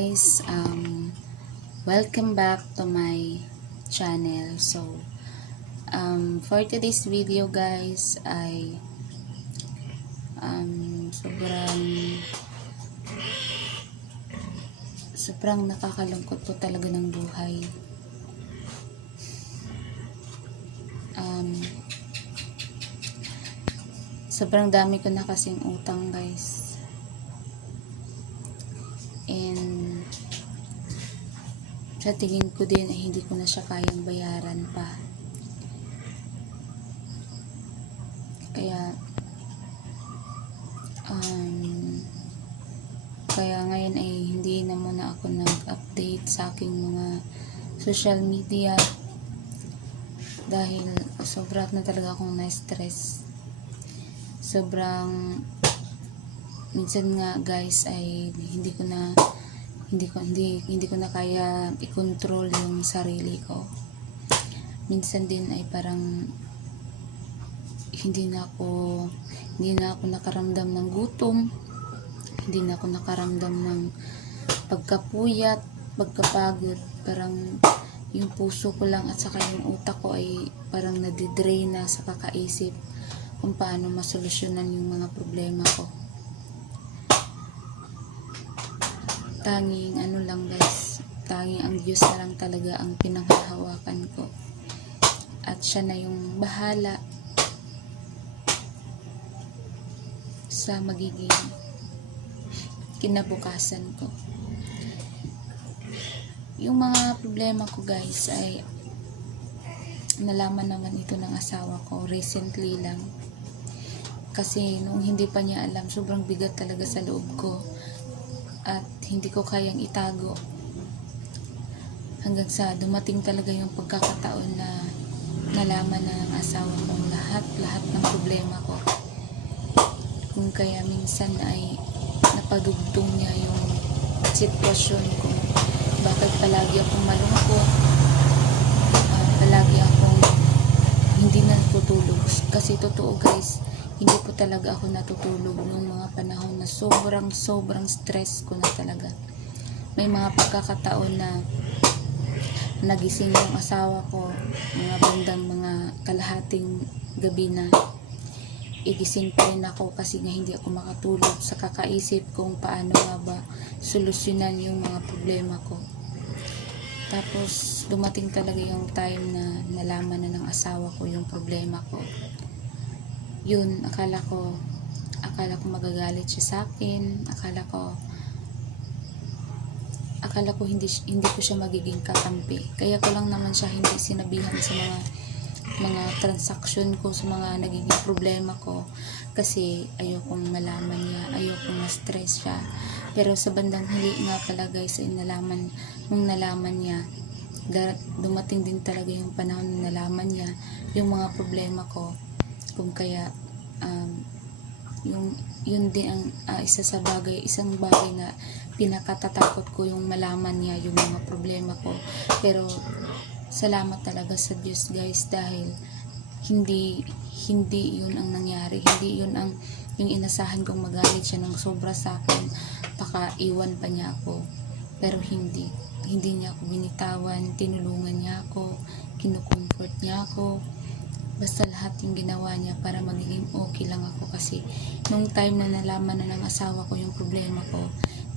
guys, welcome back to my channel. So for today's video guys ay sobrang nakakalungkot po talaga ng buhay. Sobrang dami ko na kasing utang guys. And sa tingin ko din ay hindi ko na siya kayang bayaran pa. Kaya ngayon ay hindi na muna ako nag-update sa aking mga social media dahil sobrang na talaga akong na-stress. Minsan nga guys ay hindi ko na kaya i-control yung sarili ko. Minsan din ay parang hindi na ako nakaramdam ng gutom, hindi na ako nakaramdam ng pagkapuyat, pagkapagod. Parang yung puso ko lang at saka yung utak ko ay parang nadidrain na sa kakaisip kung paano masolusyonan yung mga problema ko. Tanging ang Diyos na lang talaga ang pinanghahawakan ko. At siya na yung bahala sa magiging kinabukasan ko. Yung mga problema ko guys ay nalaman naman ito ng asawa ko recently lang. Kasi nung hindi pa niya alam, sobrang bigat talaga sa loob ko. At hindi ko kayang itago hanggang sa dumating talaga yung pagkakataon na nalaman na ng asawa ko lahat ng problema ko, kung kaya minsan ay napadugtong niya yung sitwasyon ko. Bakit palagi akong malungkot, palagi akong hindi natutulog. Kasi totoo guys, hindi po talaga ako natutulog nung mga panahon na sobrang stress ko na talaga. May mga pagkakataon na nagising yung asawa ko, mga bandang mga kalahating gabi na, igising pa rin ako kasi nga hindi ako makatulog sa kakaisip kung paano nga ba solusyonan yung mga problema ko. Tapos dumating talaga yung time na nalaman na ng asawa ko yung problema ko. Yun, akala ko magagalit siya sa akin. Akala ko hindi ko siya magiging kakampi. Kaya ko lang naman siya hindi sinabihan sa mga transaction ko, sa mga nagiging problema ko, kasi ayokong malaman niya, ayokong ma-stress siya. Pero sa bandang huli nga pala guys, nung nalaman niya, dumating din talaga yung panahon na nalaman niya yung mga problema ko. Kung kaya yun din ang isang bagay na pinakatatakot ko, yung malaman niya yung mga problema ko. Pero salamat talaga sa Diyos guys, dahil hindi yun ang nangyari. Hindi yun yung inasahan kong magalit siya ng sobra sa akin, pakaiwan pa niya ako. Pero hindi niya ako binitawan, tinulungan niya ako, kinukomfort niya ako. Basta lahat yung ginawa niya para magiging okay lang ako. Kasi nung time na nalaman na ng asawa ko yung problema ko,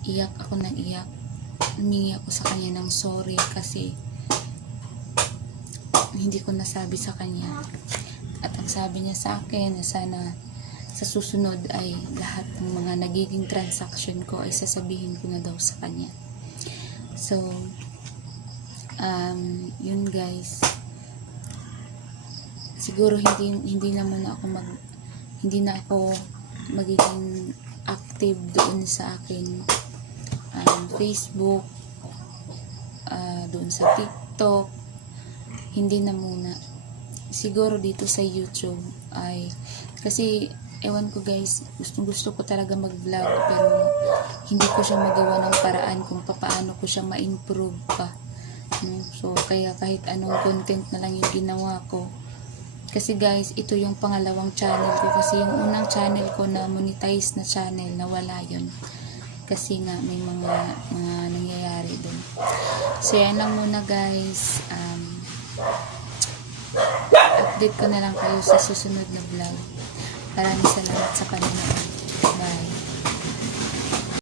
iyak ako ng iyak. Humingi ako sa kanya ng sorry kasi hindi ko nasabi sa kanya. At ang sabi niya sa akin na sana sa susunod ay lahat ng mga nagiging transaction ko ay sasabihin ko na daw sa kanya. So yun guys, siguro hindi na ako magiging active doon sa aking Facebook, doon sa TikTok, hindi na muna. Siguro dito sa YouTube ay, kasi ewan ko guys, gusto ko talaga mag-vlog, pero hindi ko siya magawa ng paraan kung paano ko siya ma-improve pa. So kaya kahit anong content na lang yung ginawa ko. Kasi guys, ito yung pangalawang channel ko, kasi yung unang channel ko na monetize na channel, nawala yun. Kasi nga may mga nangyayari So, yan lang muna guys. Update ko na lang kayo sa susunod na vlog. Maraming salamat sa panonood. Bye.